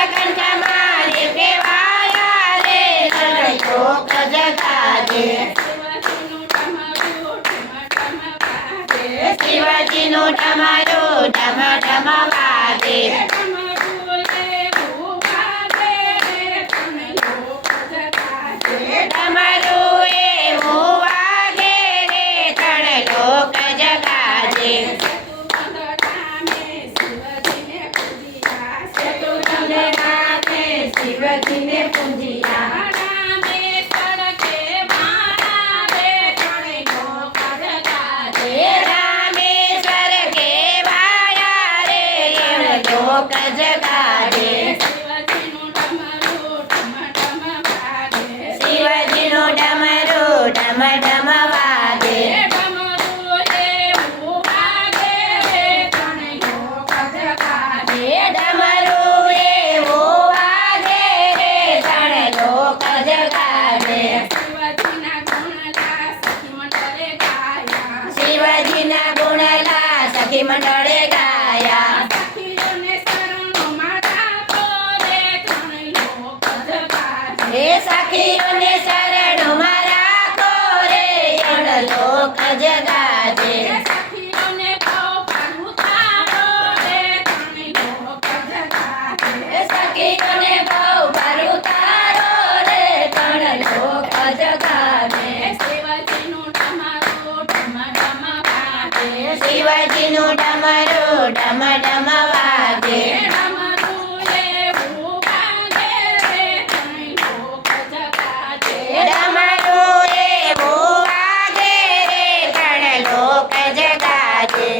નીલકંઠ મારે કેવાયા રે ત્રણેય લોક જગાડે શિવજીનું ડમરું ડમ ડમ વાગે ડમરું એવું વાગે રે ત્રણેય લોક જગાડે શિવજીને પૂજ્યા રામેશ્વર કેવાયા રે લોક જગાડે શિવજીનું ડમરું ડમ ડમ વાગે ડમરું એવું વાગે રે ત્રણેય લોક જગાડે શિવજીના ગુણલા સખી મંડળે ગાયા હે સખીઓને શરણમાં રાખો રે ત્રણ લોક જગાડે સખીઓને બહુ ભરું તારો રે ત્રણ લોક જગાડે શિવજીનું ડમરું ડમ ડમ વાગે ડમરું એવું વાગે રે ત્રણ લોક જગાડે